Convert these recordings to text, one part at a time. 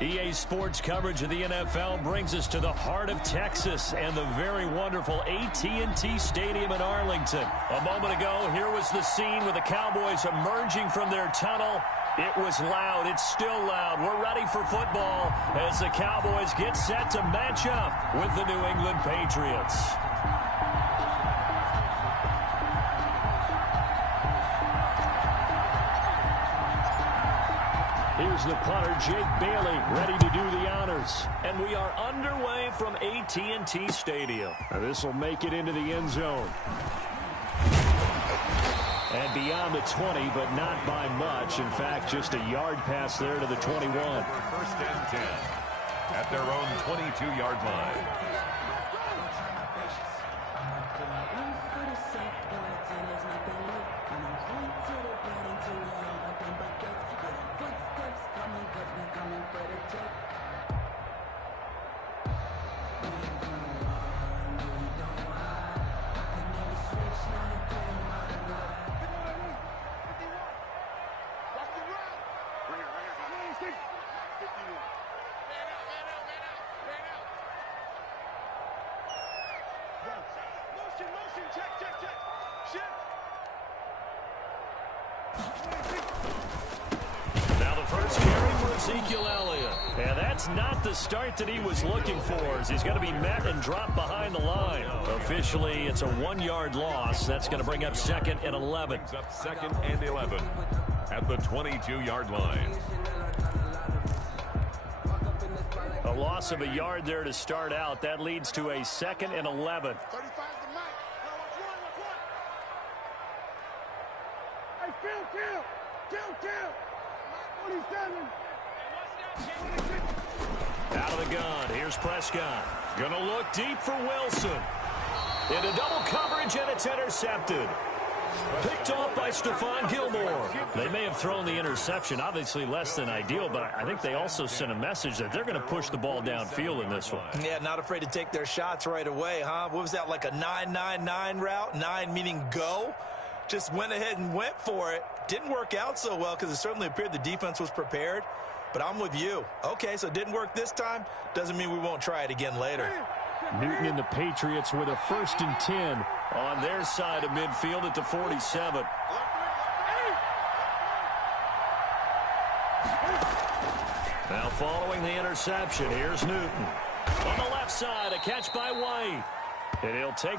EA Sports coverage of the NFL brings us to the heart of Texas and the very wonderful AT&T Stadium in Arlington. A moment ago, here was the scene with the Cowboys emerging from their tunnel. It was loud. It's still loud. We're ready for football as the Cowboys get set to match up with the New England Patriots. Here's the punter, Jake Bailey, ready to do the honors. And we are underway from AT&T Stadium. This will make it into the end zone. And beyond the 20, but not by much. In fact, just a yard pass there to the 21. First and 10 at their own 22-yard line. Now the first carry for Ezekiel Elliott. And that's not the start that he was looking for, as he's going to be met and dropped behind the line. Officially, it's a 1-yard loss. That's going to bring up 2nd and 11. Brings up 2nd and 11 at the 22-yard line. A loss of a yard there to start out. That leads to a 2nd and 11. Out of the gun. Here's Prescott. Going to look deep for Wilson. Into double coverage, and it's intercepted. Picked off by Stephon Gilmore. They may have thrown the interception, obviously less than ideal, but I think they also sent a message that they're going to push the ball downfield in this one. Yeah, not afraid to take their shots right away, huh? What was that, like a 9-9-9 route? 9 meaning go? Just went ahead and went for it. Didn't work out so well because it certainly appeared the defense was prepared. But I'm with you. Okay, so it didn't work this time. Doesn't mean we won't try it again later. Newton and the Patriots with a 1st and 10 on their side of midfield at the 47. Now following the interception, here's Newton. On the left side, a catch by White. And he'll take...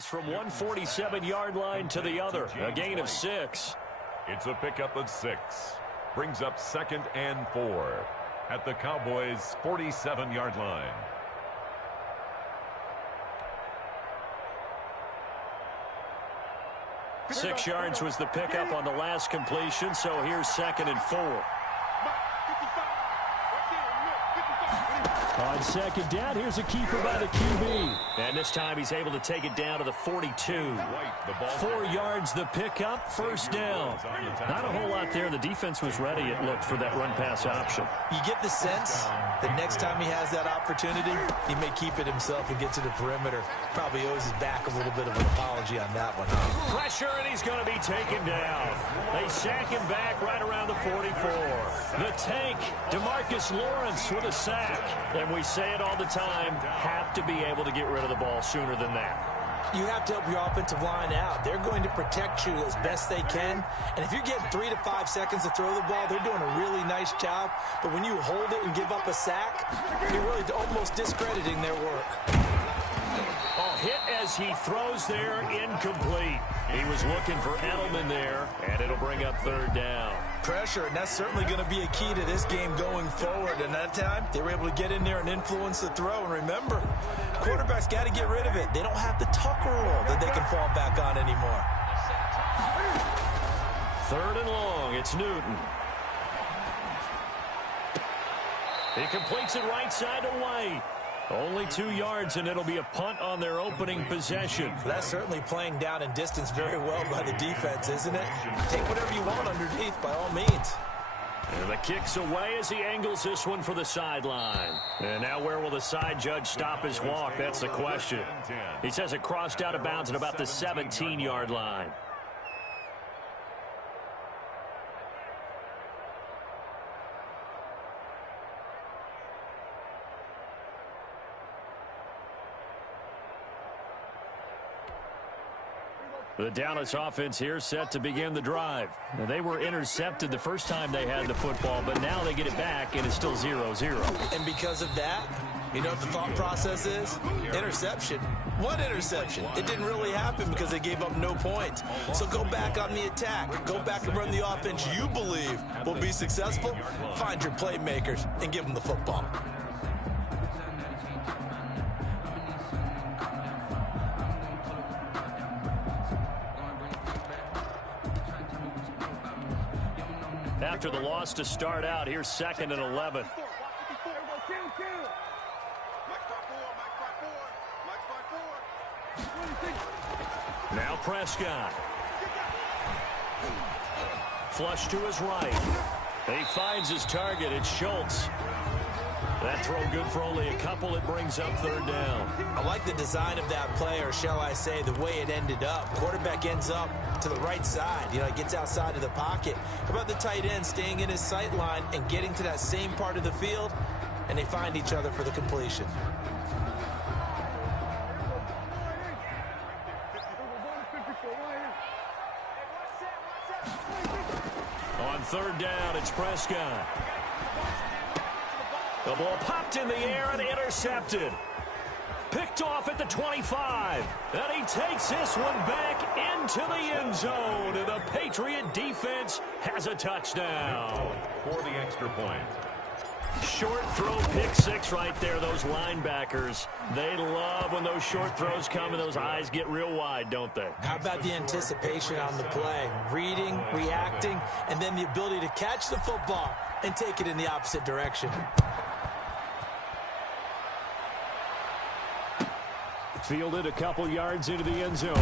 From 147-yard line to the other, a gain of 6. It's a pickup of 6. Brings up 2nd and 4 at the Cowboys' 47-yard line. Six yards was the pickup on the last completion, so here's 2nd and 4. On 2nd down, here's a keeper by the QB. And this time he's able to take it down to the 42. 4 yards the pickup, 1st down. Not a whole lot there. The defense was ready, it looked, for that run-pass option. You get the sense that next time he has that opportunity, he may keep it himself and get to the perimeter. Probably owes his back a little bit of an apology on that one. Pressure, and he's going to be taken down. They sack him back right around the 44. The tank, DeMarcus Lawrence with a sack. And we say it all the time, have to be able to get rid of the ball sooner than that. You have to help your offensive line out. They're going to protect you as best they can. And if you're getting 3 to 5 seconds to throw the ball, they're doing a really nice job. But when you hold it and give up a sack, you're really almost discrediting their work. Oh, hit as he throws there, incomplete. He was looking for Edelman there, and it'll bring up third down. Pressure, and that's certainly going to be a key to this game going forward. And that time, they were able to get in there and influence the throw. And remember, quarterbacks got to get rid of it. They don't have the Tucker rule that they can fall back on anymore. Third and long, it's Newton. He completes it right side to White. Only 2 yards, and it'll be a punt on their opening possession. That's certainly playing down in distance very well by the defense, isn't it? Take whatever you want underneath, by all means. And the kick's away as he angles this one for the sideline. And now where will the side judge stop his walk? That's the question. He says it crossed out of bounds at about the 17-yard line. The Dallas offense here set to begin the drive. Now, they were intercepted the first time they had the football, but now they get it back, and it's still 0-0. And because of that, you know what the thought process is? Interception. What interception? It didn't really happen because they gave up no points. So go back on the attack. Go back and run the offense you believe will be successful. Find your playmakers and give them the football. After the loss to start out, here's 2nd and 11. Now Prescott. Flush to his right. He finds his target. It's Schultz. That throw good for only a couple. It brings up third down. I like the design of that play, or shall I say the way it ended up. Quarterback ends up to the right side. You know, he gets outside of the pocket. How about the tight end staying in his sight line and getting to that same part of the field, and they find each other for the completion. On third down, it's Prescott. The ball popped in the air and intercepted. Picked off at the 25. And he takes this one back into the end zone. And the Patriot defense has a touchdown. For the extra point. Short throw, pick six right there. Those linebackers, they love when those short throws come and those eyes get real wide, don't they? How about the anticipation on the play? Reading, reacting, and then the ability to catch the football and take it in the opposite direction. Fielded a couple yards into the end zone.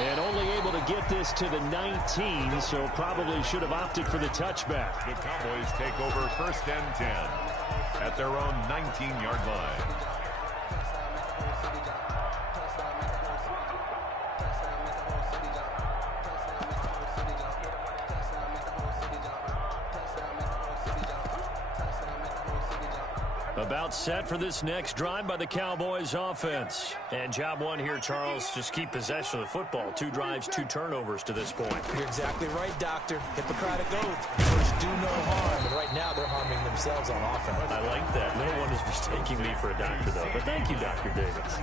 And only able to get this to the 19, so probably should have opted for the touchback. The Cowboys take over 1st and 10 at their own 19-yard line. About set for this next drive by the Cowboys offense. And job one here, Charles, just keep possession of the football. 2 drives, 2 turnovers to this point. You're exactly right, Doctor. Hippocratic oath. First, do no harm. And right now, they're harming themselves on offense. I like that. No one is mistaking me for a doctor, though. But thank you, Dr. Davis.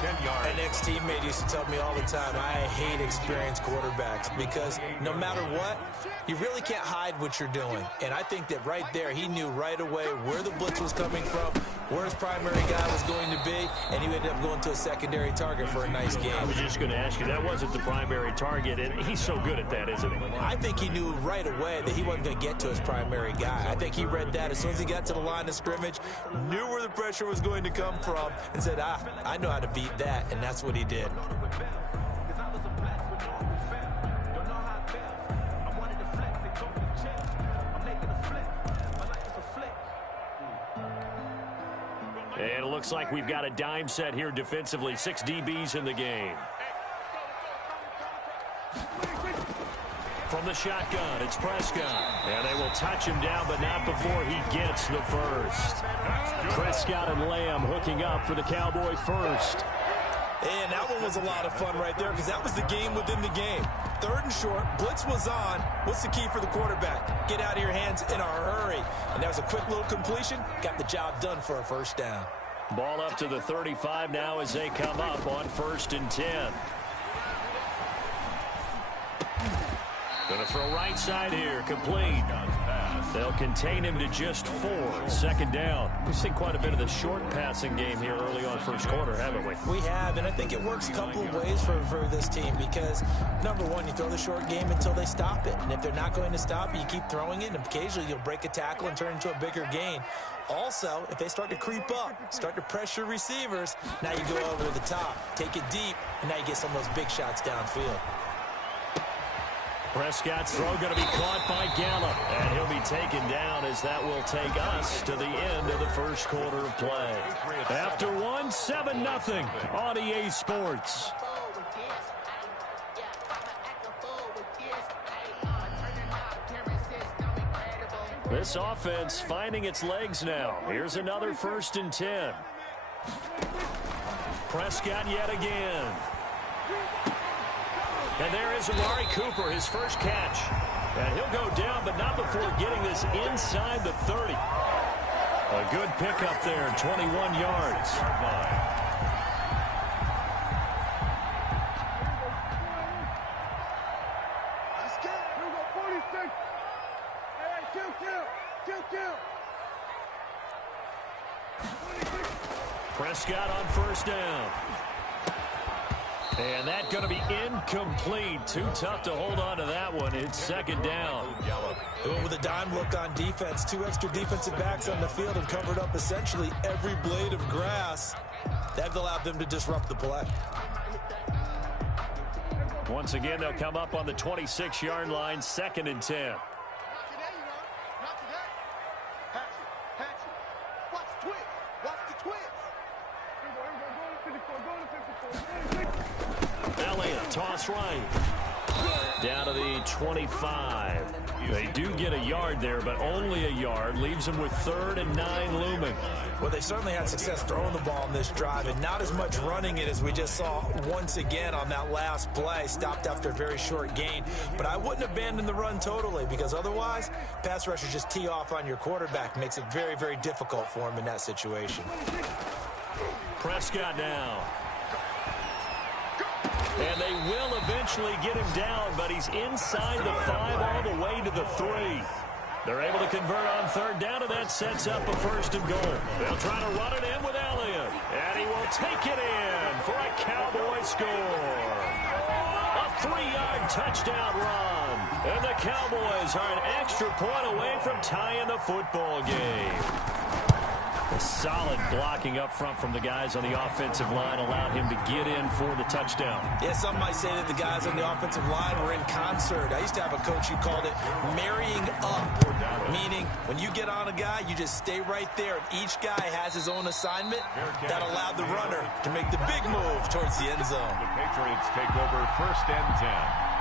10 yards. An ex-teammate used to tell me all the time, I hate experienced quarterbacks because no matter what, you really can't hide what you're doing. And I think that right there, he knew right away where the blitz was coming from, where his primary guy was going to be, and he ended up going to a secondary target for a nice game. I was just going to ask you, that wasn't the primary target, and he's so good at that, isn't he? I think he knew right away that he wasn't going to get to his primary guy. I think he read that as soon as he got to the line of scrimmage, knew where the pressure was going to come from, and said, I know how to beat that, and that's what he did. And it looks like we've got a dime set here defensively. 6 DBs in the game. From the shotgun, it's Prescott. And they will touch him down, but not before he gets the first. Prescott and Lamb hooking up for the Cowboy first. And that one was a lot of fun right there because that was the game within the game. 3rd and short, blitz was on. What's the key for the quarterback? Get out of your hands in a hurry. And that was a quick little completion. Got the job done for a first down. Ball up to the 35 now as they come up on 1st and 10. Going to throw right side here, complete. They'll contain him to just 4. 2nd down. We've seen quite a bit of the short passing game here early on 1st quarter, haven't we? We have, and I think it works a couple of ways for this team because, number one, you throw the short game until they stop it. And if they're not going to stop it, you keep throwing it, and occasionally you'll break a tackle and turn into a bigger gain. Also, if they start to creep up, start to pressure receivers, now you go over to the top, take it deep, and now you get some of those big shots downfield. Prescott's throw going to be caught by Gallup, and he'll be taken down as that will take us to the end of the 1st quarter of play. After 1, 7-0 on EA Sports. This offense finding its legs now. Here's another 1st and 10. Prescott yet again. And there is Amari Cooper, his first catch. And he'll go down, but not before getting this inside the 30. A good pickup there, 21 yards. Prescott on 1st down. And that's going to be incomplete. Too tough to hold on to that one. It's 2nd down. With a dime look on defense, 2 extra defensive backs on the field and covered up essentially every blade of grass. That allowed them to disrupt the play. Once again, they'll come up on the 26-yard line, 2nd and 10. Toss right. Down to the 25. They do get a yard there, but only a yard. Leaves them with 3rd and 9 looming. Well, they certainly had success throwing the ball in this drive, and not as much running it as we just saw once again on that last play. Stopped after a very short gain. But I wouldn't abandon the run totally, because otherwise, pass rushers just tee off on your quarterback. Makes it very, very difficult for him in that situation. Prescott now. And they will eventually get him down, but he's inside the 5 all the way to the 3. They're able to convert on 3rd down, and that sets up a 1st and goal. They'll try to run it in with Elliott, and he will take it in for a Cowboy score. A 3-yard touchdown run, and the Cowboys are an extra point away from tying the football game. Solid blocking up front from the guys on the offensive line allowed him to get in for the touchdown. Yeah, some might say that the guys on the offensive line were in concert. I used to have a coach who called it marrying up, meaning when you get on a guy, you just stay right there, and each guy has his own assignment. That allowed the runner to make the big move towards the end zone. The Patriots take over 1st and 10.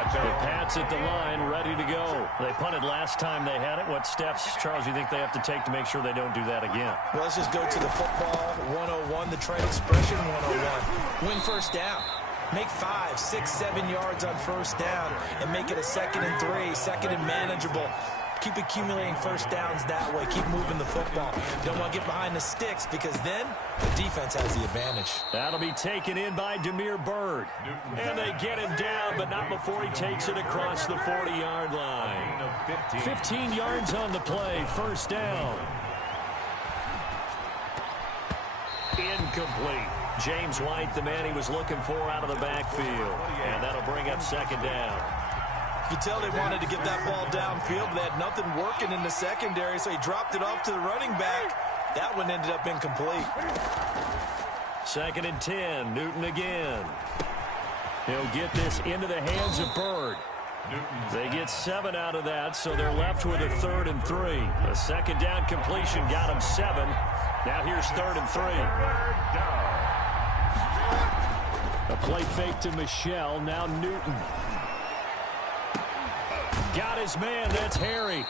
The Pats at the line, ready to go. They punted last time they had it. What steps, Charles, you think they have to take to make sure they don't do that again? Well, let's just go to the football 101, the trade expression 101. Win 1st down. Make 5, 6, 7 yards on 1st down and make it a 2nd and 3, 2nd and manageable. Keep accumulating 1st downs that way. Keep moving the football. Don't want to get behind the sticks because then the defense has the advantage. That'll be taken in by Damiere Byrd. And they get him down, but not before he takes it across the 40-yard line. 15 yards on the play. 1st down. Incomplete. James White, the man he was looking for out of the backfield. And that'll bring up 2nd down. You can tell they wanted to get that ball downfield. They had nothing working in the secondary, so he dropped it off to the running back. That one ended up incomplete. 2nd and 10. Newton again. He'll get this into the hands of Byrd. They get 7 out of that, so they're left with a 3rd and 3. A 2nd down completion got him 7. Now here's 3rd and 3. A play fake to Michelle. Now Newton. Got his man. That's Harry.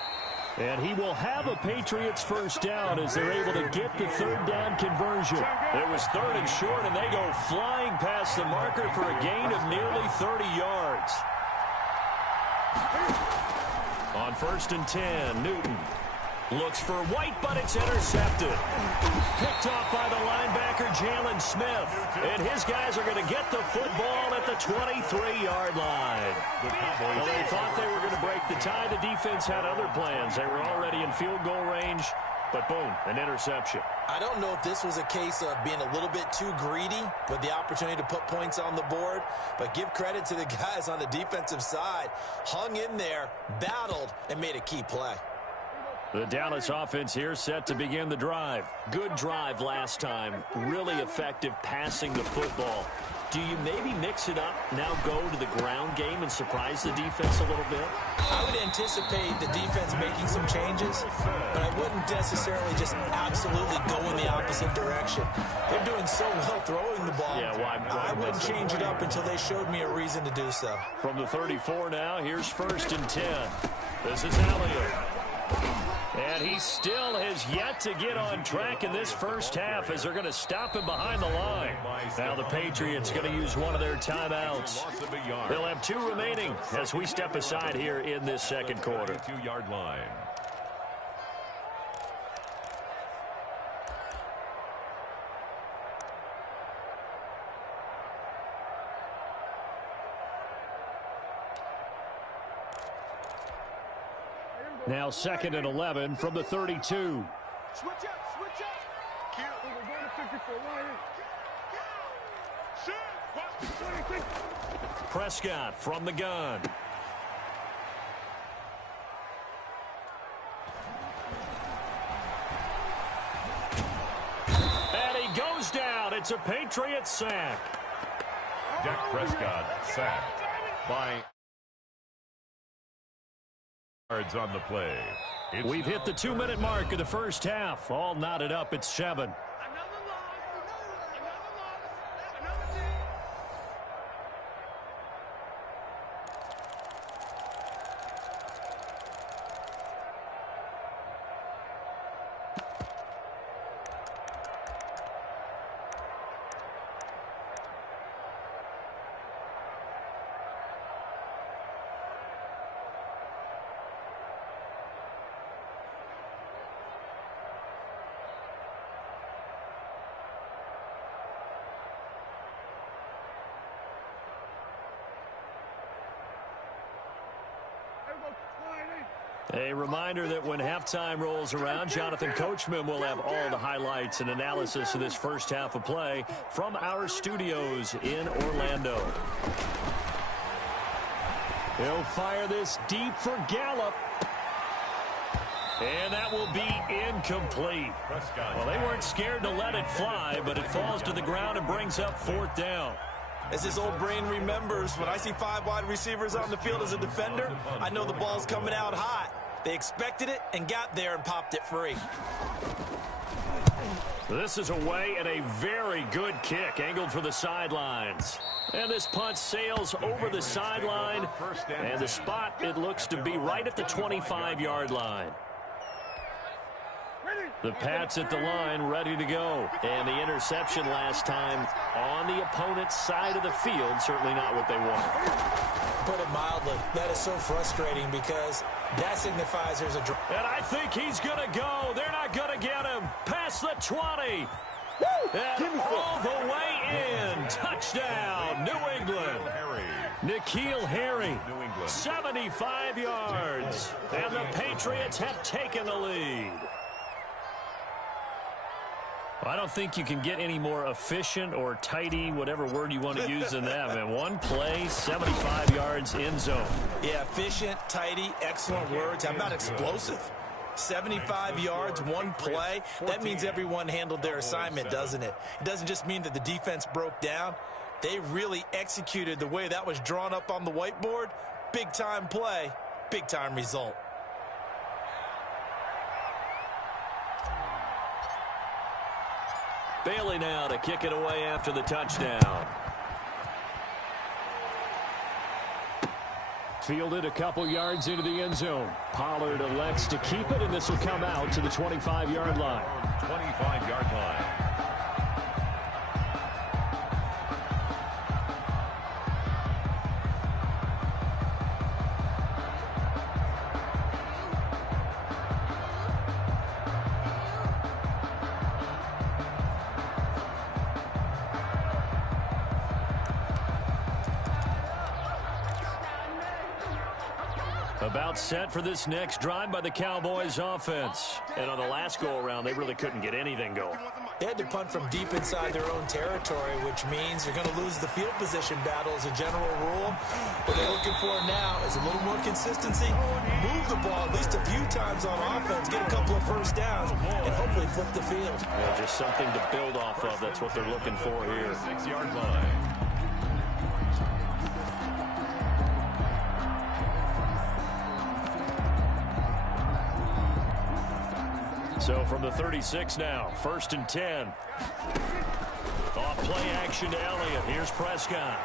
And he will have a Patriots first down as they're able to get the third down conversion. It was third and short, and they go flying past the marker for a gain of nearly 30 yards. On 1st and 10, Newton looks for White, but it's intercepted. Picked off by the linebacker, Jalen Smith. And his guys are going to get the football at the 23-yard line. Well, they thought they were going to break the tie. The defense had other plans. They were already in field goal range, but boom, an interception. I don't know if this was a case of being a little bit too greedy with the opportunity to put points on the board, but give credit to the guys on the defensive side. Hung in there, battled, and made a key play. The Dallas offense here set to begin the drive. Good drive last time. Really effective passing the football. Do you maybe mix it up, now go to the ground game and surprise the defense a little bit? I would anticipate the defense making some changes, but I wouldn't necessarily just absolutely go in the opposite direction. They're doing so well throwing the ball. Yeah, I wouldn't change it up until they showed me a reason to do so. From the 34 now, here's 1st and 10. This is Elliott. And he still has yet to get on track in this first half as they're going to stop him behind the line. Now the Patriots going to use one of their timeouts. They'll have 2 remaining as we step aside here in this second quarter. 2-yard line. Now 2nd and 11 from the 32. Switch up, switch up. Kill. We're going to 54. Prescott from the gun. And he goes down. It's a Patriots sack. Dak Prescott sacked by yards on the play. We've hit the 2-minute mark of the first half. All knotted up at 7. A reminder that when halftime rolls around, Jonathan Coachman will have all the highlights and analysis of this first half of play from our studios in Orlando. He'll fire this deep for Gallup. And that will be incomplete. Well, they weren't scared to let it fly, but it falls to the ground and brings up 4th down. As his old brain remembers, when I see 5 wide receivers on the field as a defender, I know the ball's coming out hot. They expected it and got there and popped it free. This is away and a very good kick, angled for the sidelines. And this punt sails over the sideline, and the spot, it looks to be right at the 25-yard line. The Pats at the line, ready to go. And the interception last time on the opponent's side of the field, certainly not what they wanted. Put it mildly, that is so frustrating because that signifies there's a... And I think he's going to go. They're not going to get him. Past the 20. And all the way in. Touchdown, New England. N'Keal Harry, 75 yards. And the Patriots have taken the lead. I don't think you can get any more efficient or tidy, whatever word you want to use in that. And one play, 75 yards in zone. Yeah, efficient, tidy, excellent words. How about explosive? 75 yards, one play. That means everyone handled their assignment, doesn't it? It doesn't just mean that the defense broke down. They really executed the way that was drawn up on the whiteboard. Big-time play, big-time result. Bailey now to kick it away after the touchdown. Fielded a couple yards into the end zone. Pollard elects to keep it, and this will come out to the 25-yard line. 25-yard line. About set for this next drive by the Cowboys offense. And on the last go-around, they really couldn't get anything going. They had to punt from deep inside their own territory, which means you're going to lose the field position battle as a general rule. What they're looking for now is a little more consistency. Move the ball at least a few times on offense, get a couple of first downs, and hopefully flip the field. Yeah, just something to build off of. That's what they're looking for here. 6-yard line. So from the 36 now, 1st and 10. Off play action to Elliott. Here's Prescott.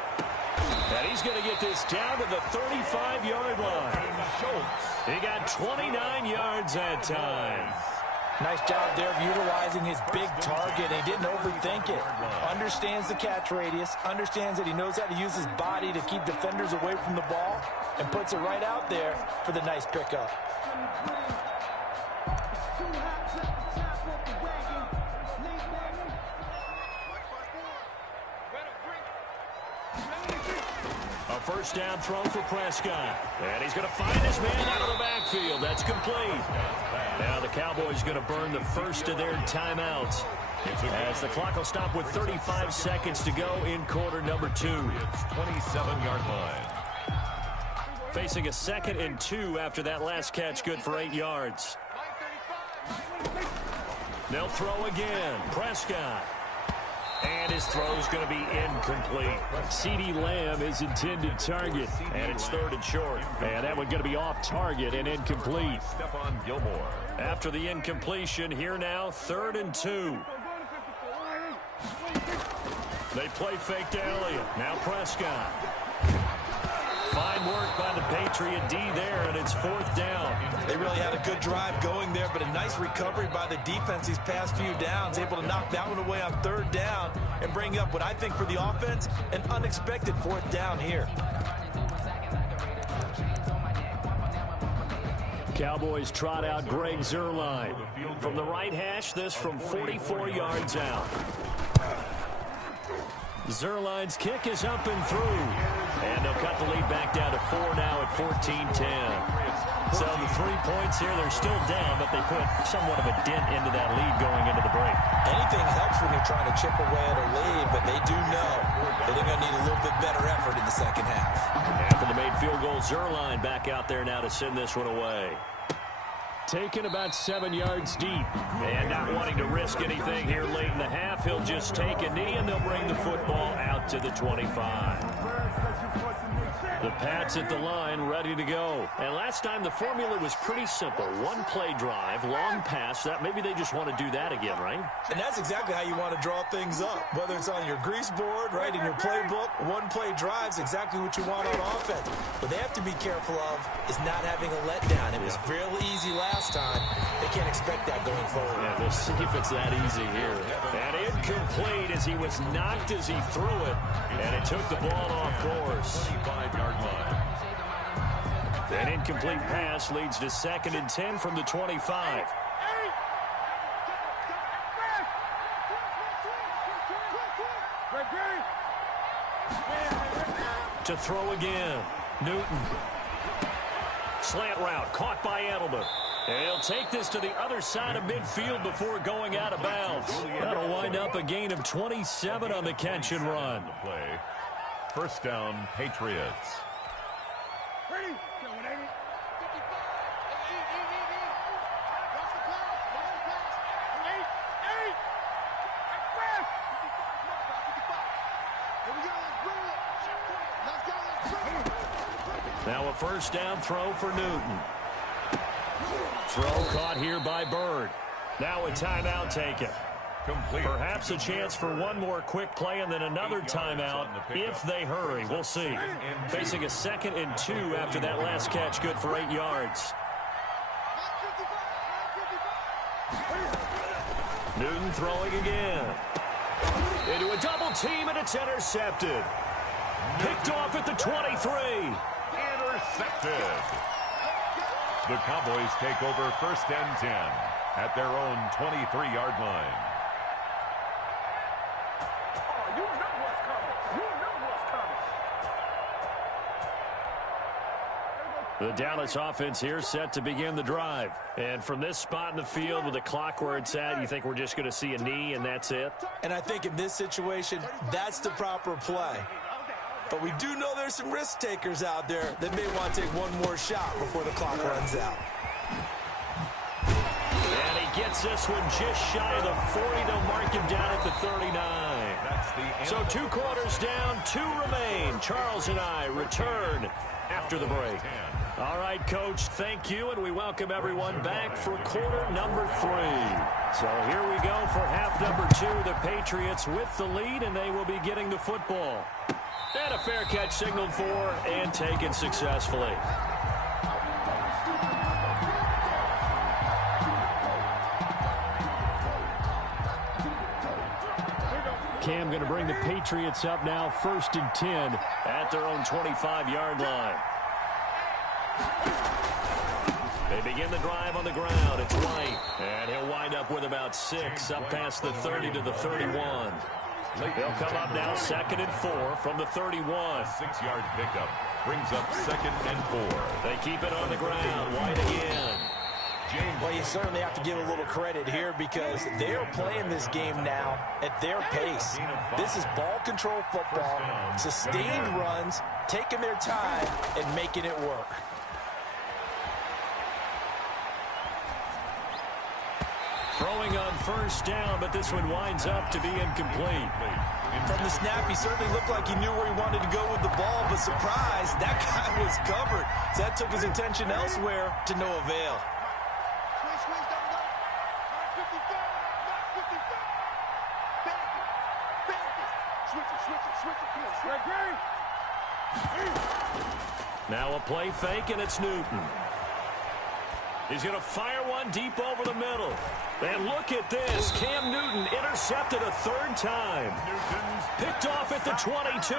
And he's going to get this down to the 35-yard line. He got 29 yards that time. Nice job there of utilizing his big target. He didn't overthink it. Understands the catch radius. Understands that he knows how to use his body to keep defenders away from the ball. And puts it right out there for the nice pickup. A first down throw for Prescott. And he's going to find his man out of the backfield. That's complete. Now the Cowboys going to burn the first of their timeouts, as the clock will stop with 35 seconds to go in quarter number 2. It's 27-yard line. Facing a 2nd and 2 after that last catch, good for 8 yards. They'll throw again. Prescott. And his throw's going to be incomplete. CeeDee Lamb is intended target, and it's 3rd and short. And that one going to be off target and incomplete. Stephon Gilmore. After the incompletion, here now, 3rd and 2. They play fake to Elliott. Now Prescott. Fine work by the Patriot D there, and it's 4th down. They really had a good drive going there, but a nice recovery by the defense these past few downs, able to knock that one away on 3rd down and bring up what I think for the offense, an unexpected 4th down here. Cowboys trot out Greg Zuerlein. From the right hash, this from 44 yards out. Zuerlein's kick is up and through. And they'll cut the lead back down to 4 now at 14-10. So the 3 points here, they're still down, but they put somewhat of a dent into that lead going into the break. Anything helps when you're trying to chip away at a lead, but they do know that they're going to need a little bit better effort in the second half. After the made field goal, Zuerlein back out there now to send this one away. Taken about 7 yards deep. And not wanting to risk anything here late in the half, he'll just take a knee, and they'll bring the football out to the 25. The Pats at the line, ready to go. And last time, the formula was pretty simple. One-play drive, long pass. That maybe they just want to do that again, right? And that's exactly how you want to draw things up. Whether it's on your grease board, right, in your playbook, one-play drive's exactly what you want on offense. What they have to be careful of is not having a letdown. It was real easy last time. They can't expect that going forward. Yeah, we'll see if it's that easy here. And incomplete as he was knocked as he threw it. And it took the ball off course. 25-yard line. An incomplete pass leads to 2nd and 10 from the 25. To throw again. Newton. Slant route caught by Edelman. And he'll take this to the other side of midfield before going out of bounds. That'll wind up a gain of 27 on the catch and run. Play. First down, Patriots. Now a first down throw for Newton. Throw caught here by Bird. Now a timeout taken. complete. Perhaps a chance for one more quick play and then another timeout if they hurry. We'll see. Facing a 2nd and 2 after that last catch, good for 8 yards. Newton throwing again. Into a double team, and it's intercepted. Picked off at the 23. Intercepted. The Cowboys take over 1st and 10 at their own 23-yard line. Oh, you know what's coming. You know what's coming. The Dallas offense here set to begin the drive. And from this spot in the field with the clock where it's at, you think we're just going to see a knee and that's it? And I think in this situation, that's the proper play. But we do know there's some risk takers out there that may want to take one more shot before the clock runs out. And he gets this one just shy of the 40. They'll mark him down at the 39. So 2 quarters down, 2 remain. Charles and I return after the break. All right, Coach, thank you, and we welcome everyone back for quarter number 3. So here we go for half number 2. The Patriots with the lead, and they will be getting the football. And a fair catch signaled for and taken successfully. Cam going to bring the Patriots up now 1st and 10 at their own 25-yard line. They begin the drive on the ground. It's White, and he'll wind up with about 6 up past the 30 to the 31. They'll come up now 2nd and 4 from the 31. 6-yard pickup brings up 2nd and 4. They keep it on the ground. White again. Well, you certainly have to give a little credit here because they're playing this game now at their pace. This is ball control football, sustained runs, taking their time and making it work. Throwing on 1st down, but this one winds up to be incomplete. From the snap, he certainly looked like he knew where he wanted to go with the ball, but surprise, that guy was covered. So that took his attention elsewhere to no avail. Now a play fake, and it's Newton. He's going to fire one deep over the middle. And look at this. Cam Newton intercepted a 3rd time. Picked off at the 22.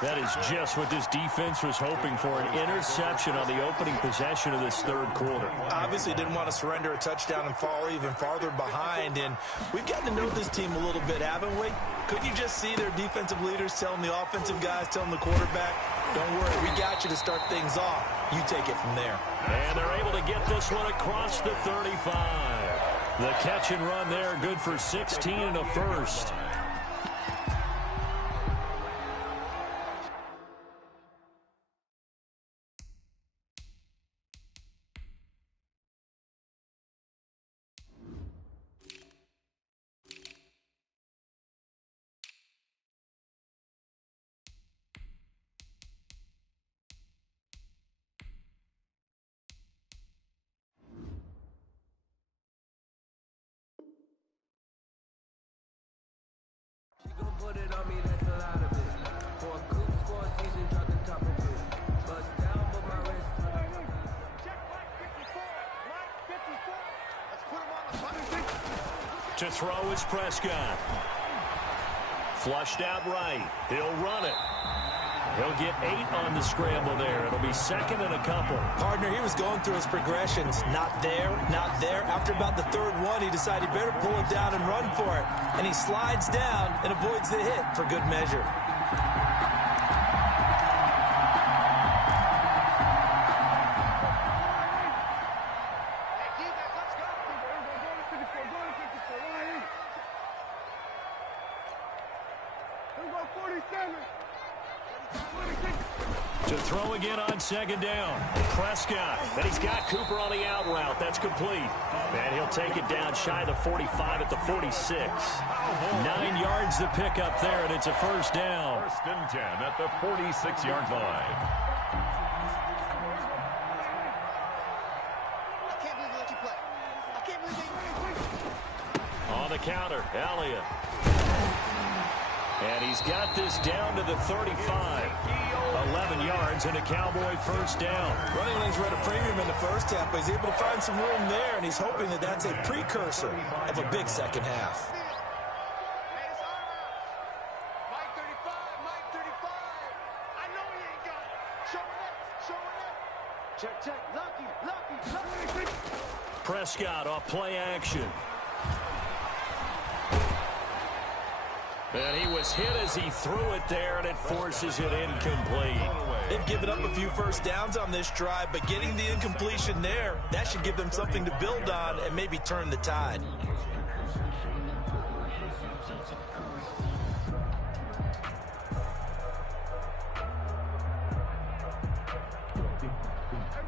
That is just what this defense was hoping for, an interception on the opening possession of this 3rd quarter. Obviously didn't want to surrender a touchdown and fall even farther behind. And we've gotten to know this team a little bit, haven't we? Could you just see their defensive leaders telling the offensive guys, telling the quarterback, don't worry, we got you to start things off. You take it from there. And they're able to get this one across the 35. The catch and run there, good for 16 and a 1st. Put it on me, that's a lot of it. For a coup score season, drop the top of it. Bust down, but my wrist. Check Mike 54. Mike 54. Let's put him on the button. To throw is Prescott. Flushed out right. He'll run it. He'll get 8 on the scramble there. It'll be 2nd and a couple. Partner, he was going through his progressions. Not there, not there. After about the 3rd one, he decided he better pull it down and run for it. And he slides down and avoids the hit for good measure. To throw again on 2nd down. Prescott. And he's got Cooper on the out route. That's complete. And he'll take it down shy of the 45 at the 46. 9 yards to pick up there, and it's a 1st down. 1st and 10 at the 46-yard line. I can't believe they let you play. I can't believe they On the counter, Elliott. And he's got this down to the 35. 11 yards and a Cowboy first down. Running lanes were at a premium in the first half, but he's able to find some room there, and he's hoping that that's a precursor of a big second half. Mike 35, Mike 35. I know he ain't got it. Showing up, showing up. Check, check. Lucky. Prescott off play action. And he was hit as he threw it there, and it forces it incomplete. They've given up a few first downs on this drive, but getting the incompletion there, that should give them something to build on and maybe turn the tide.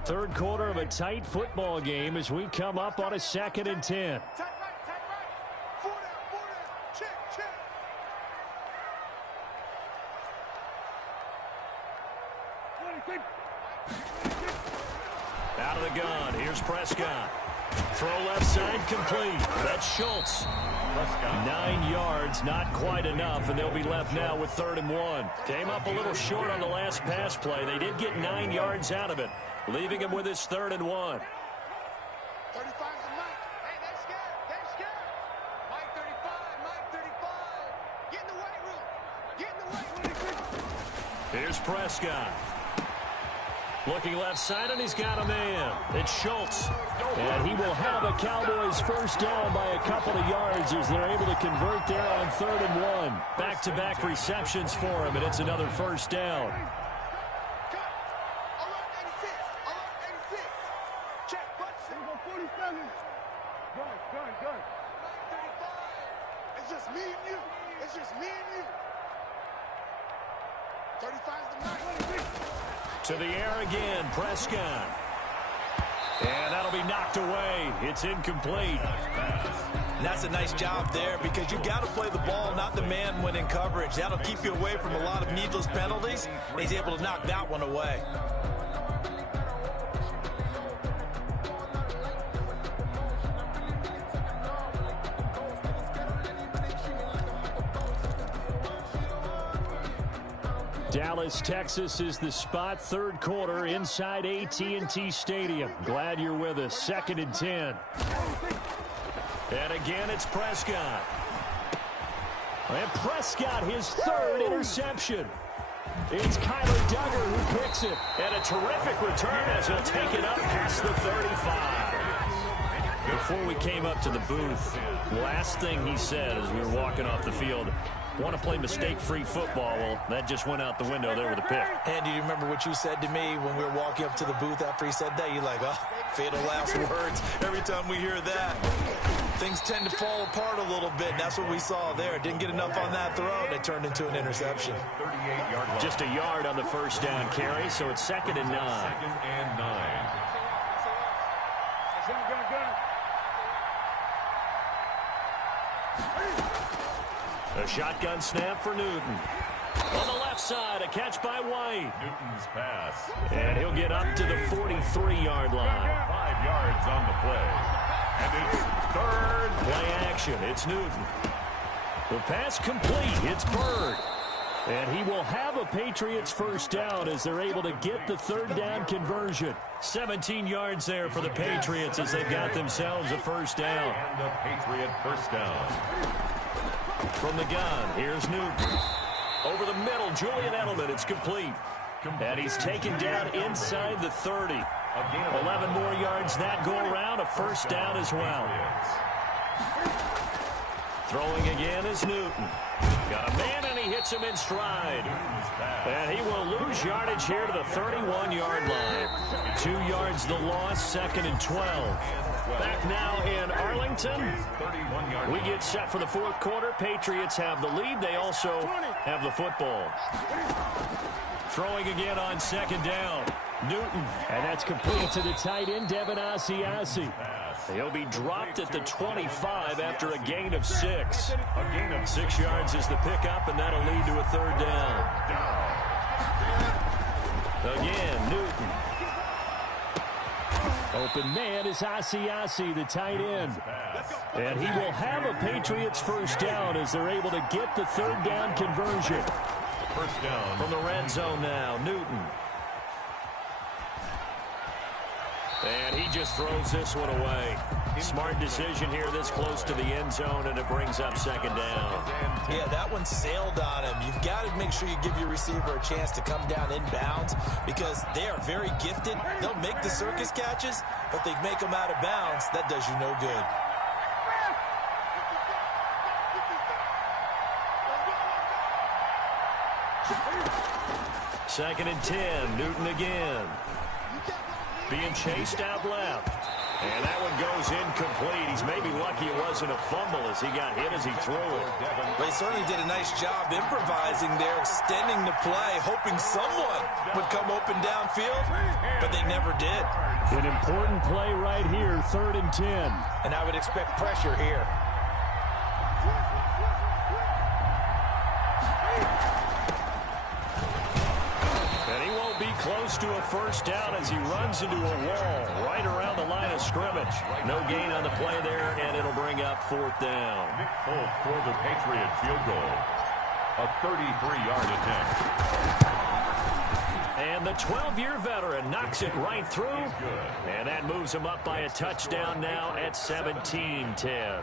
Third quarter of a tight football game as we come up on a 2nd and 10. Tight right. 4 down. Check. Out of the gun. Here's Prescott. Throw left side complete. That's Schultz. 9 yards, not quite enough, and they'll be left now with 3rd and 1. Came up a little short on the last pass play. They did get 9 yards out of it, leaving him with his 3rd and 1. 35's the Mike. Hey, they're scared. Mike 35. Get in the weight room. Here's Prescott. Looking left side, and he's got a man. It's Schultz. And he will have a Cowboys first down by a couple of yards as they're able to convert there on 3rd and 1. Back-to-back receptions for him, and it's another first down. Cut. Alert 86. Check. Butson. 47. Gun. Mike 35. It's just me and you. 35's the Mike. To the air again, Prescott. And that'll be knocked away. It's incomplete. And that's a nice job there because you've got to play the ball, not the man when in coverage. That'll keep you away from a lot of needless penalties. And he's able to knock that one away. Dallas, Texas is the spot. 3rd quarter inside AT&T Stadium. Glad you're with us. 2nd and 10. And again, it's Prescott. And Prescott, his 3rd interception. It's Kyler Duggar who picks it. And a terrific return as he'll take it up past the 35. Before we came up to the booth, last thing he said as we were walking off the field, want to play mistake-free football. Well, that just went out the window there with a pick. And do you remember what you said to me when we were walking up to the booth after he said that? You're like, oh, fatal last words. Every time we hear that, things tend to fall apart a little bit. And that's what we saw there. Didn't get enough on that throw, and it turned into an interception. Just a yard on the first down carry, so it's 2nd and 9. 2nd and 9. A shotgun snap for Newton. On the left side, a catch by White. Newton's pass. And he'll get up to the 43-yard line. 5 yards on the play. And it's 3rd. Play action. It's Newton. The pass complete. It's Bird. And he will have a Patriots first down as they're able to get the 3rd down conversion. 17 yards there for the Patriots as they've got themselves a first down. And the Patriot first down. From the gun, here's Newton. Over the middle, Julian Edelman. It's complete. And he's taken down inside the 30. 11 more yards that go around. A first down as well. Throwing again is Newton. Got a man, and he hits him in stride. And he will lose yardage here to the 31-yard line. 2 yards the loss, 2nd and 12. Back now in Arlington. We get set for the 4th quarter. Patriots have the lead. They also have the football. Throwing again on 2nd down. Newton. And that's complete to the tight end, Devin Asiasi. He'll be dropped at the 25 after a gain of 6. 6 yards is the pickup, and that'll lead to a 3rd down. Again, Newton. Open man is Asiasi, the tight end. And he will have a Patriots first down as they're able to get the third down conversion. First down. From the red zone now, Newton. And he just throws this one away. Smart decision here this close to the end zone, and it brings up second down. Yeah, that one sailed on him. You've got to make sure you give your receiver a chance to come down inbounds because they are very gifted. They'll make the circus catches, but they make them out of bounds. That does you no good. Second and 10, Newton again. Being chased out left. And that one goes incomplete. He's maybe lucky it wasn't a fumble as he got hit as he threw it. They certainly did a nice job improvising there, extending the play, hoping someone would come open downfield, but they never did. An important play right here, 3rd and 10. And I would expect pressure here. Close to a first down as he runs into a wall right around the line of scrimmage. No gain on the play there, and it'll bring up 4th down. Nick Folk for the Patriot field goal. A 33-yard attempt. And the 12-year veteran knocks it right through. And that moves him up by a touchdown now at 17-10.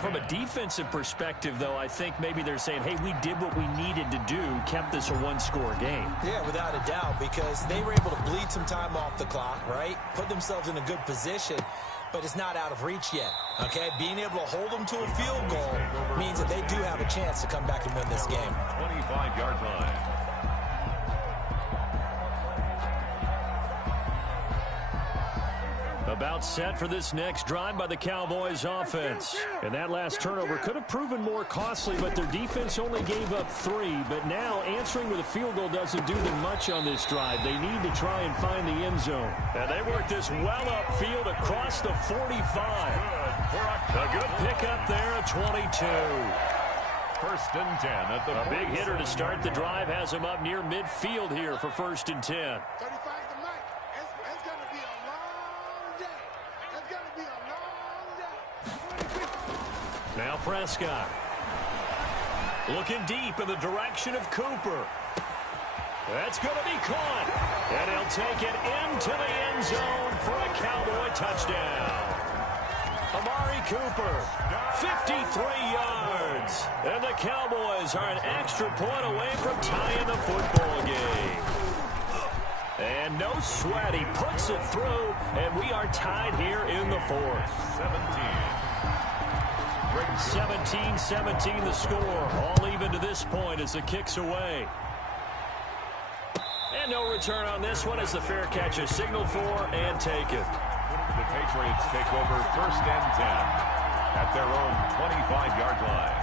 From a defensive perspective, though, I think maybe they're saying, hey, we did what we needed to do, kept this a one-score game. Yeah, without a doubt, because they were able to bleed some time off the clock, right? Put themselves in a good position, but it's not out of reach yet, okay? Being able to hold them to a field goal means that they do have a chance to come back and win this game. 25-yard line. About set for this next drive by the Cowboys offense. And that last turnover could have proven more costly, but their defense only gave up 3. But now answering with a field goal doesn't do them much on this drive. They need to try and find the end zone. And they work this well upfield across the 45. A good pickup there at 22. 1st and 10 at the A big hitter to start the drive has him up near midfield here for 1st and 10. Now Prescott. Looking deep in the direction of Cooper. That's going to be caught. And he'll take it into the end zone for a Cowboy touchdown. Amari Cooper, 53 yards. And the Cowboys are an extra point away from tying the football game. And no sweat. He puts it through, and we are tied here in the 4th. 17-17 the score. All even to this point as the kick's away. And no return on this one as the fair catch is signaled for and taken. The Patriots take over 1st and 10 at their own 25-yard line.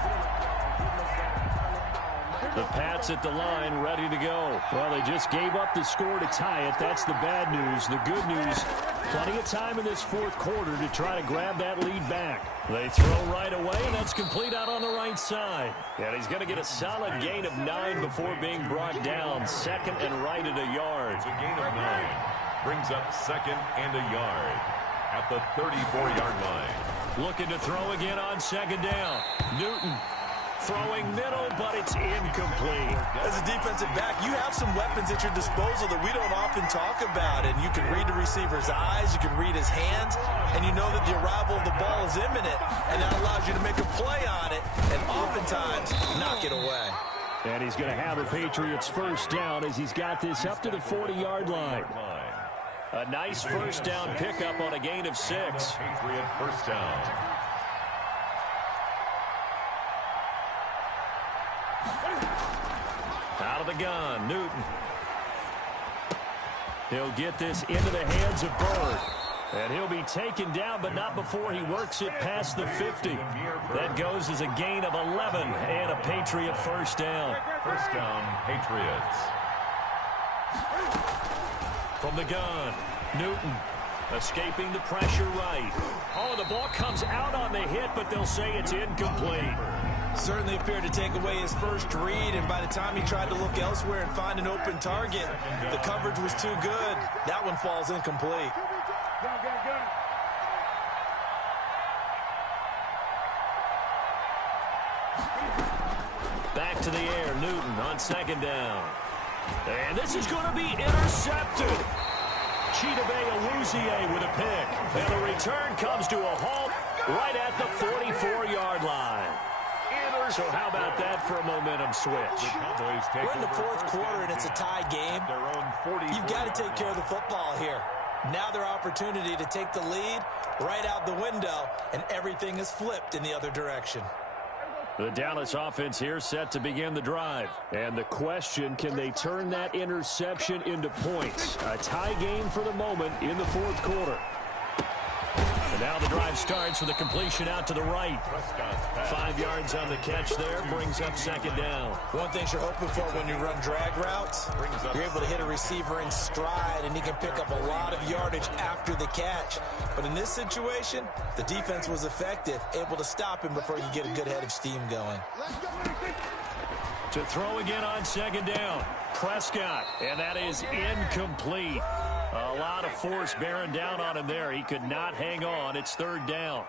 The Pats at the line ready to go. Well, they just gave up the score to tie it. That's the bad news. The good news, plenty of time in this 4th quarter to try to grab that lead back. They throw right away, and that's complete out on the right side. And he's going to get a solid gain of 9 before being brought down. 2nd and right at a yard. It's a gain of 9. Brings up 2nd and a yard at the 34-yard line. Looking to throw again on 2nd down. Newton. Throwing middle, but it's incomplete. As a defensive back, you have some weapons at your disposal that we don't often talk about. And you can read the receiver's eyes, you can read his hands, and you know that the arrival of the ball is imminent. And that allows you to make a play on it and oftentimes knock it away. And he's going to have a Patriots first down as he's got this up to the 40-yard line. A nice first down pickup on a gain of 6. Patriot first down. Out of the gun, Newton. He'll get this into the hands of Bird. And he'll be taken down, but not before he works it past the 50. That goes as a gain of 11 and a Patriot first down. First down, Patriots. From the gun, Newton escaping the pressure right. Oh, the ball comes out on the hit, but they'll say it's incomplete. Certainly appeared to take away his first read, and by the time he tried to look elsewhere and find an open target, the coverage was too good. That one falls incomplete. Back to the air, Newton on second down. And this is going to be intercepted. Chidobe Awuzie with a pick. And the return comes to a halt right at the 44-yard line. So how about that for a momentum switch? We're in the fourth quarter, and it's a tie game. You've got to take care of the football here. Now their opportunity to take the lead right out the window, and everything is flipped in the other direction. The Dallas offense here set to begin the drive. And the question, can they turn that interception into points? A tie game for the moment in the fourth quarter. And now the drive starts with a completion out to the right. 5 yards on the catch there, brings up second down. One thing you're hoping for when you run drag routes, you're able to hit a receiver in stride, and he can pick up a lot of yardage after the catch. But in this situation, the defense was effective, able to stop him before you get a good head of steam going. To throw again on second down, Prescott, and that is incomplete. A lot of force bearing down on him there. He could not hang on. It's third down.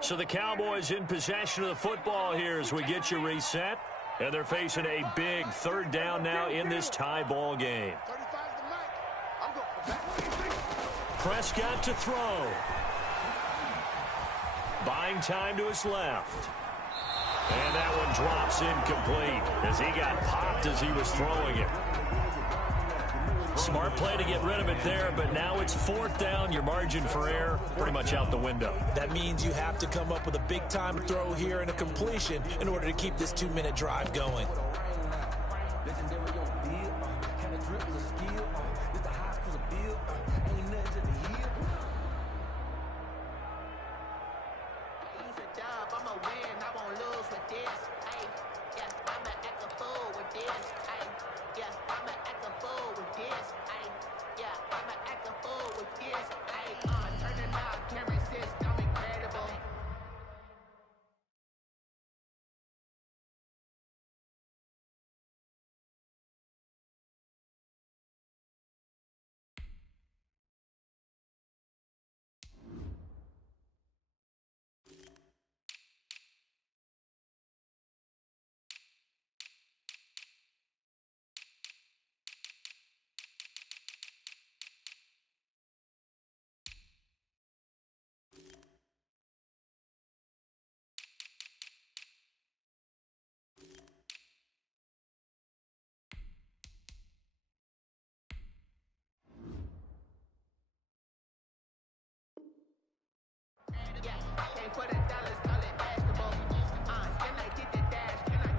So the Cowboys in possession of the football here as we get you reset. And they're facing a big third down now in this tie ball game. Prescott to throw. Buying time to his left. And that one drops incomplete as he got popped as he was throwing it. Smart play to get rid of it there, but now it's fourth down. Your margin for error pretty much out the window. That means you have to come up with a big-time throw here and a completion in order to keep this 2-minute drive going.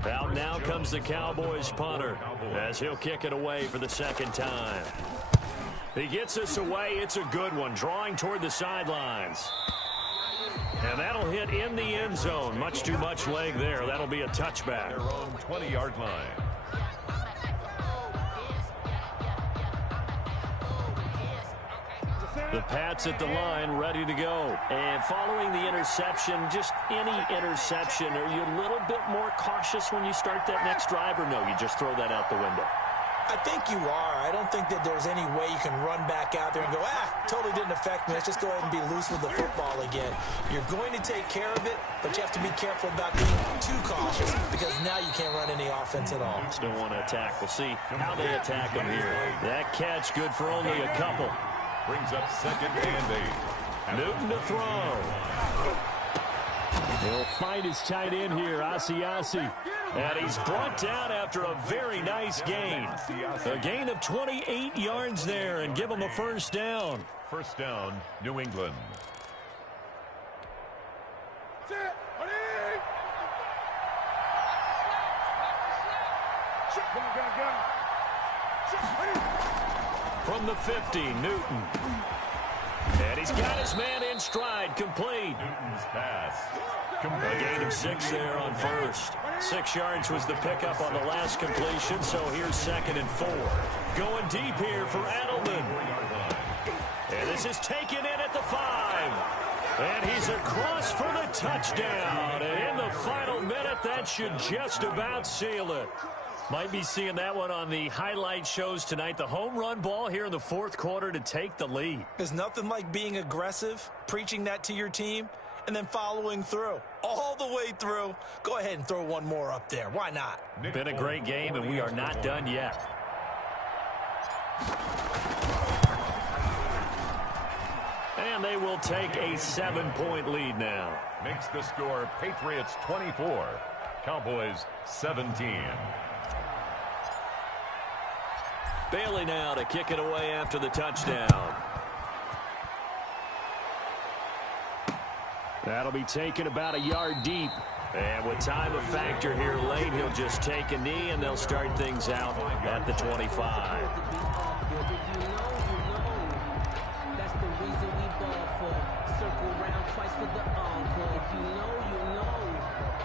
Out now comes the Cowboys punter as he'll kick it away for the second time. He gets us away. It's a good one, drawing toward the sidelines. And that'll hit in the end zone. Much too much leg there. That'll be a touchback. Their own 20-yard line. The Pats at the line, ready to go. And following the interception, just any interception, are you a little bit more cautious when you start that next drive, or no, you just throw that out the window? I think you are. I don't think that there's any way you can run back out there and go, totally didn't affect me. Let's just go ahead and be loose with the football again. You're going to take care of it, but you have to be careful about being too cautious because now you can't run any offense at all. Still want to attack. We'll see how they attack him here. That catch good for only a couple. Brings up second and 8. Newton to throw. He'll find his tight end here, Asiasi. And he's brought down after a very nice gain. A gain of 28 yards there and give him a first down. First down, New England. From the 50, Newton. And he's got his man in stride, complete. Newton's pass. A gain of 6 there on first. 6 yards was the pickup on the last completion, so here's second and 4. Going deep here for Edelman. And this is taken in at the 5. And he's across for the touchdown. And in the final minute, that should just about seal it. Might be seeing that one on the highlight shows tonight. The home run ball here in the fourth quarter to take the lead. There's nothing like being aggressive, preaching that to your team, and then following through. All the way through. Go ahead and throw one more up there. Why not? Been a great game, and we are not done yet. And they will take a 7-point lead now. Makes the score Patriots 24, Cowboys 17. Bailey now to kick it away after the touchdown. That'll be taken about a yard deep. And with time a factor here late, he'll just take a knee, and they'll start things out at the 25.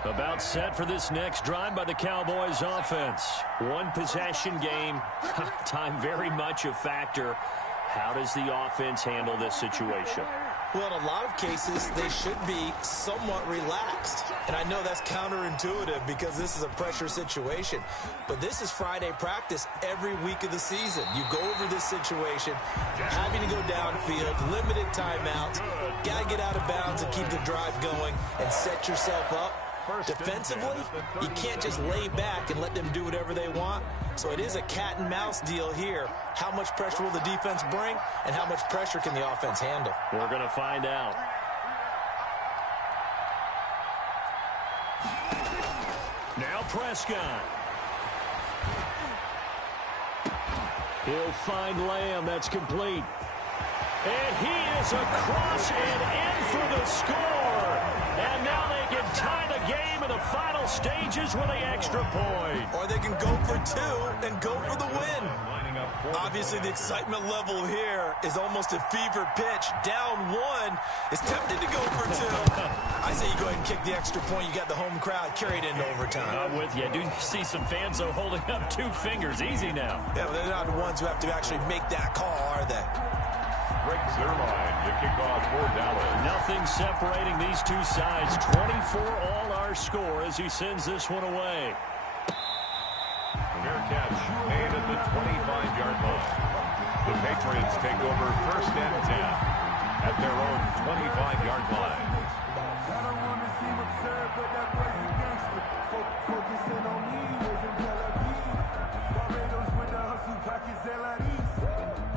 About set for this next drive by the Cowboys offense. One possession game. Time very much a factor. How does the offense handle this situation? Well, in a lot of cases, they should be somewhat relaxed. And I know that's counterintuitive because this is a pressure situation. But this is Friday practice every week of the season. You go over this situation, having to go downfield, limited timeouts, got to get out of bounds and keep the drive going and set yourself up. Defensively, you can't just lay back and let them do whatever they want. So it is a cat and mouse deal here. How much pressure will the defense bring, and how much pressure can the offense handle? We're going to find out. Now Prescott. He'll find Lamb. That's complete. And he is across and in for the score. And now they can tie the game in the final stages with an extra point. Or they can go for two and go for the win. Obviously, the excitement level here is almost a fever pitch. Down one, is tempted to go for two. I say you go ahead and kick the extra point. You got the home crowd carried into overtime. I'm with you. I do see some fans, though, holding up 2 fingers. Easy now. Yeah, but they're not the ones who have to actually make that call, are they? Greg Zerline to kick off for Dallas. Nothing separating these two sides. 24 all our score as he sends this one away. Fair catch made at the 25-yard line. The Patriots take over 1st and 10 at their own 25-yard line. I don't want to seem absurd, but that boy's a gangster. Focusing on me, wasn't Tel Aviv. Barbados with the hustle pockets, LIDs.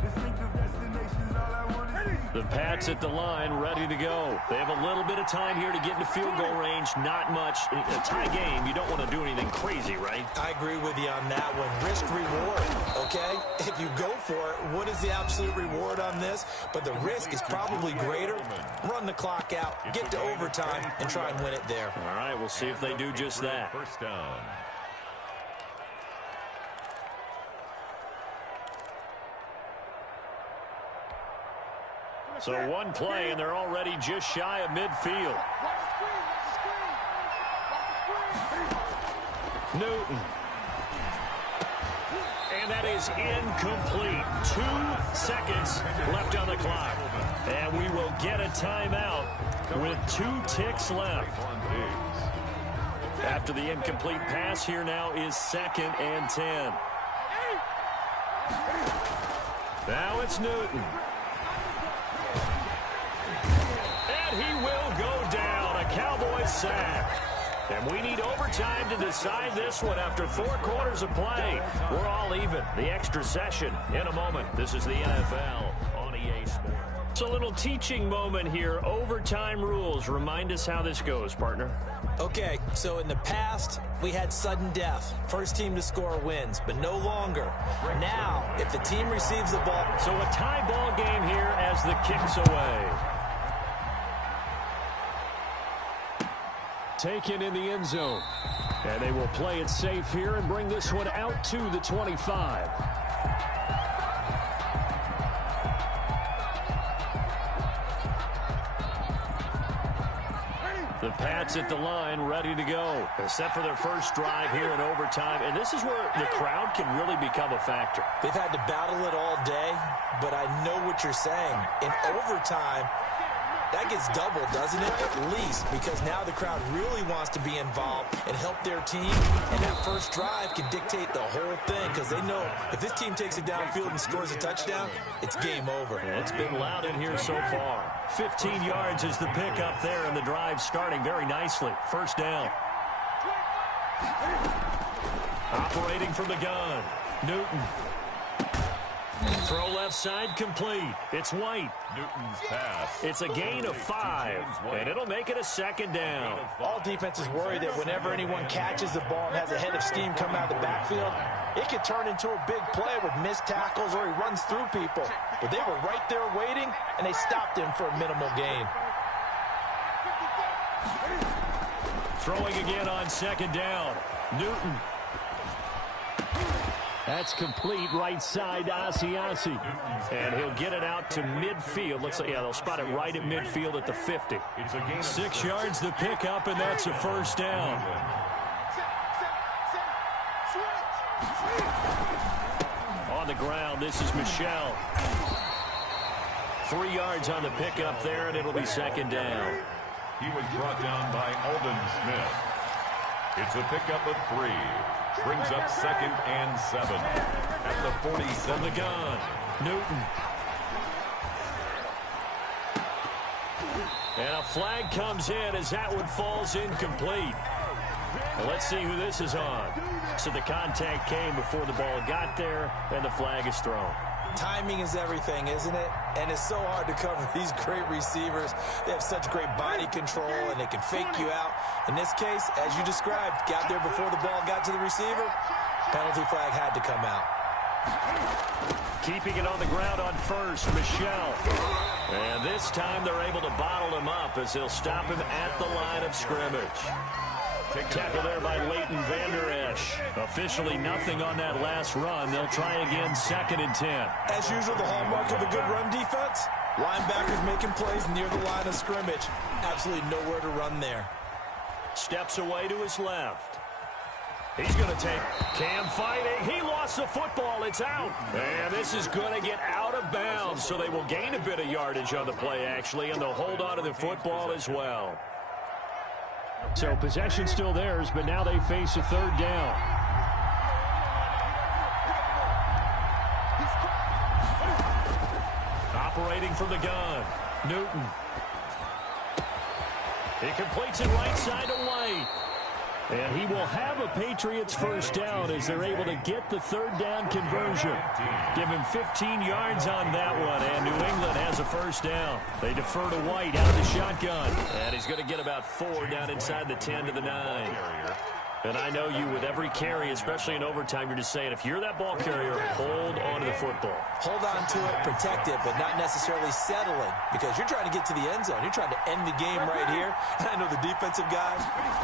Distinctive destinations, all I want to see. The Pats at the line, ready to go. They have a little bit of time here to get into field goal range. Not much. In a tie game, you don't want to do anything crazy, right? I agree with you on that one. Risk reward, okay? If you go for it, what is the absolute reward on this? But the risk is probably greater. Run the clock out, get to overtime, and try and win it there. All right, we'll see if they do just that. 1st down. So one play, and they're already just shy of midfield. Newton. And that is incomplete. 2 seconds left on the clock. And we will get a timeout with 2 ticks left. After the incomplete pass, here now is 2nd and 10. Now it's Newton. And he will go down. A Cowboys sack. And we need overtime to decide this one after 4 quarters of play. We're all even. The extra session in a moment. This is the NFL on EA Sports. It's a little teaching moment here. Overtime rules. Remind us how this goes, partner. Okay, so in the past, we had sudden death. First team to score wins, but no longer. Now, if the team receives the ball... So a tie ball game here as the kick's away. Taken in the end zone. And they will play it safe here and bring this one out to the 25. The Pats at the line, ready to go. They're set for their first drive here in overtime. And this is where the crowd can really become a factor. They've had to battle it all day, but I know what you're saying. In overtime, That gets doubled, doesn't it? At least, because now the crowd really wants to be involved and help their team, and that first drive can dictate the whole thing because they know if this team takes it downfield and scores a touchdown, it's game over. It's been loud in here so far. 15 yards is the pickup there, and the drive starting very nicely. First down. Operating from the gun, Newton. Throw left side complete. It's White. Newton's pass. It's a gain of 5, and it'll make it a second down. All defenses worry that whenever anyone catches the ball and has a head of steam come out of the backfield, it could turn into a big play with missed tackles or he runs through people. But they were right there waiting, and they stopped him for a minimal gain. Throwing again on second down. Newton. That's complete right side to Asiasi. And he'll get it out to midfield. Looks like, yeah, they'll spot it right at midfield at the 50. 6 yards the pickup, and that's a first down. On the ground, this is Michelle. 3 yards on the pickup there, and it'll be second down. He was brought down by Alden Smith. It's a pickup of 3. Brings up 2nd and 7 at the 47. From the gun, Newton. And a flag comes in as that one falls incomplete. Well, let's see who this is on. So the contact came before the ball got there, and the flag is thrown. Timing is everything, isn't it? And it's so hard to cover these great receivers. They have such great body control, and they can fake you out. In this case, as you described, got there before the ball got to the receiver. Penalty flag had to come out. Keeping it on the ground on first, Michelle. And this time they're able to bottle him up as they'll stop him at the line of scrimmage. Tackle there by Leighton Vander Esch. Officially nothing on that last run. They'll try again, 2nd and 10. As usual, the hallmark of a good run defense, linebackers making plays near the line of scrimmage. Absolutely nowhere to run there. Steps away to his left. He's going to take Cam fighting. He lost the football. It's out. And this is going to get out of bounds, so they will gain a bit of yardage on the play, actually, and they'll hold on to the football as well. So possession still theirs, but now they face a third down. Operating from the gun, Newton. He completes it right side to White. And he will have a Patriots first down as they're able to get the third down conversion. Give him 15 yards on that one, and New England has a first down. They defer to White out of the shotgun. And he's going to get about 4 down inside the 10 to the 9. And I know you, with every carry, especially in overtime, you're just saying, if you're that ball carrier, hold on to the football. Hold on to it, protect it, but not necessarily settling, because you're trying to get to the end zone. You're trying to end the game right here. And I know the defensive guys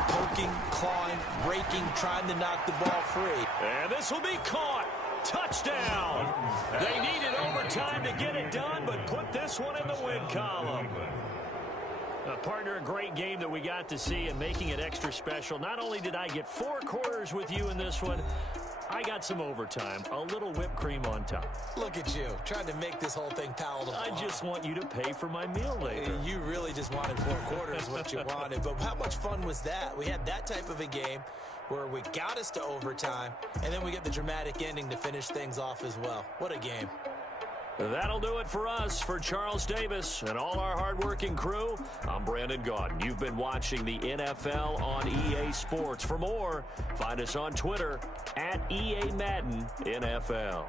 poking, clawing, raking, trying to knock the ball free. And this will be caught. Touchdown. They needed overtime to get it done, but put this one in the win column. Partner, a great game that we got to see and making it extra special. Not only did I get 4 quarters with you in this one, I got some overtime, a little whipped cream on top. Look at you, trying to make this whole thing palatable. I just want you to pay for my meal later. You really just wanted 4 quarters, what you wanted. But how much fun was that? We had that type of a game where we got us to overtime, and then we get the dramatic ending to finish things off as well. What a game. That'll do it for us. For Charles Davis and all our hardworking crew, I'm Brandon Gaudin. You've been watching the NFL on EA Sports. For more, find us on Twitter @EA Madden NFL.